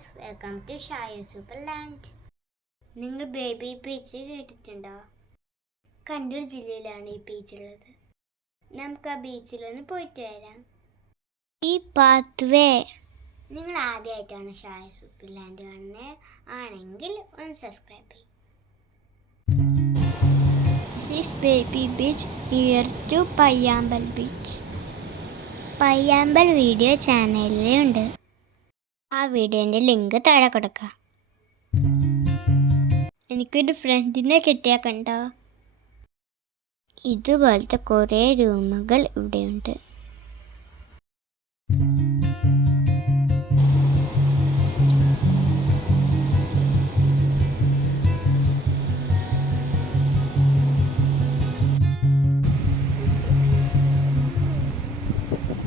Friends, welcome to ഷായ സൂപ്പർലാൻഡ്. നിങ്ങൾ baby beach കേട്ടിട്ടുണ്ടോ? കണ്ണൂർ ജില്ലയിലാണ് ഈ ബീച്ചുള്ളത്. നമുക്ക് ആ ബീച്ചിലൊന്ന് പോയിട്ട് വരാം. ഈ പാത്വേ നിങ്ങൾ ആദ്യമായിട്ടാണ് ഷായ സൂപ്പർലാൻഡ് കാണുന്നത് ആണെങ്കിൽ ഒന്ന് സബ്സ്ക്രൈബ് ചെയ്യും. This baby beach near to Payyambalam beach. Payyambalam video ചാനലിലുണ്ട്. ആ വീഡിയോൻ്റെ ലിങ്ക് താഴെ കൊടുക്കാം. എനിക്കൊരു ഫ്രണ്ടിനെ കിട്ടിയാൽ കണ്ടോ? ഇതുപോലത്തെ കുറേ റൂമുകൾ ഇവിടെയുണ്ട്.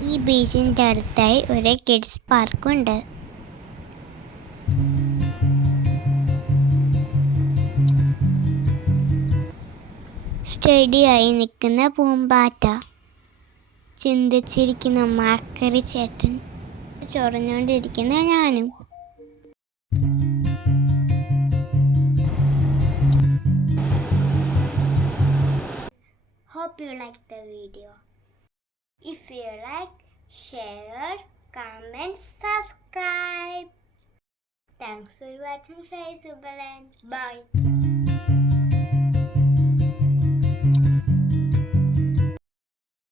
ഈ ബീച്ചിൻ്റെ അടുത്തായി ഒരു കിഡ്സ് പാർക്കുണ്ട്. സ്റ്റഡിയായി നിൽക്കുന്ന പൂമ്പാറ്റ, ചിന്തിച്ചിരിക്കുന്ന മാർക്കറി ചേട്ടൻ, ചൊറഞ്ഞുകൊണ്ടിരിക്കുന്ന ഞാനും. Hope you like the video. If you like, share, comment, subscribe. Thanks for watching Shai Superland. Bye.